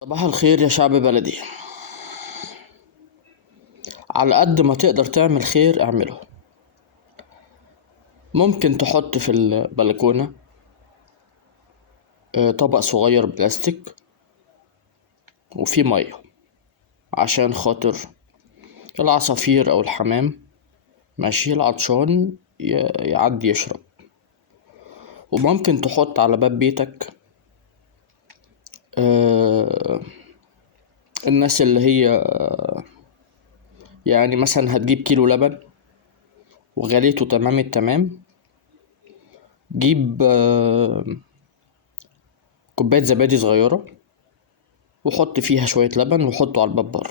صباح الخير يا شعب بلدي. على قد ما تقدر تعمل خير اعمله. ممكن تحط في البلكونة طبق صغير بلاستيك وفيه مية عشان خاطر العصافير او الحمام ماشي العطشان يعدي يشرب. وممكن تحط على باب بيتك الناس اللي هي يعني مثلا هتجيب كيلو لبن وغليته تمام التمام، جيب كوباية زبادي صغيرة وحط فيها شوية لبن وحطه على الباب بره.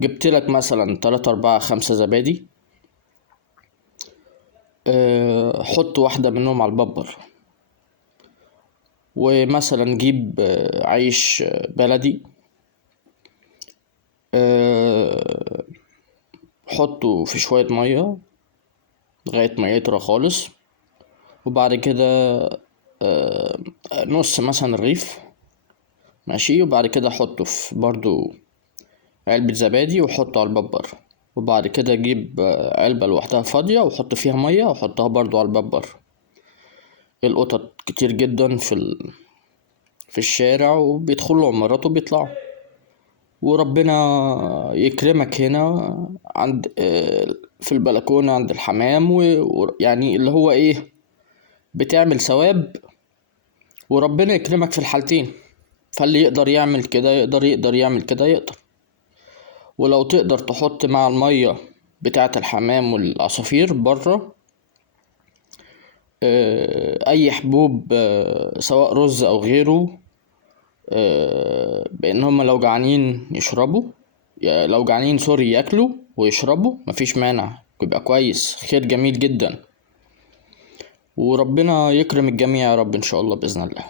جبتلك مثلا 3 4 5 زبادي، حط واحدة منهم على الباب بره. ومثلا جيب عيش بلدي، حطه في شوية مية لغاية ما يطرى خالص. وبعد كده نص مثلا الرغيف ماشي، وبعد كده حطه في برضو علبة زبادي وحطه على الباب بره. وبعد كده اجيب علبة لوحدها فاضية وحط فيها مية وحطها برضو على الباب بره. القطط كتير جدا في الشارع وبيدخلوا عمارات وبيطلعوا، وربنا يكرمك هنا عند في البلكونة عند الحمام، ويعني اللي هو ايه، بتعمل ثواب وربنا يكرمك في الحالتين. فاللي يقدر يعمل كده يقدر يعمل كده يقدر. ولو تقدر تحط مع المية بتاعة الحمام والعصافير بره اي حبوب، سواء رز او غيره، بان هم لو جعانين يشربوا، لو جعانين سوري ياكلوا ويشربوا، مفيش مانع، يبقى كويس، خير جميل جدا. وربنا يكرم الجميع يا رب ان شاء الله باذن الله.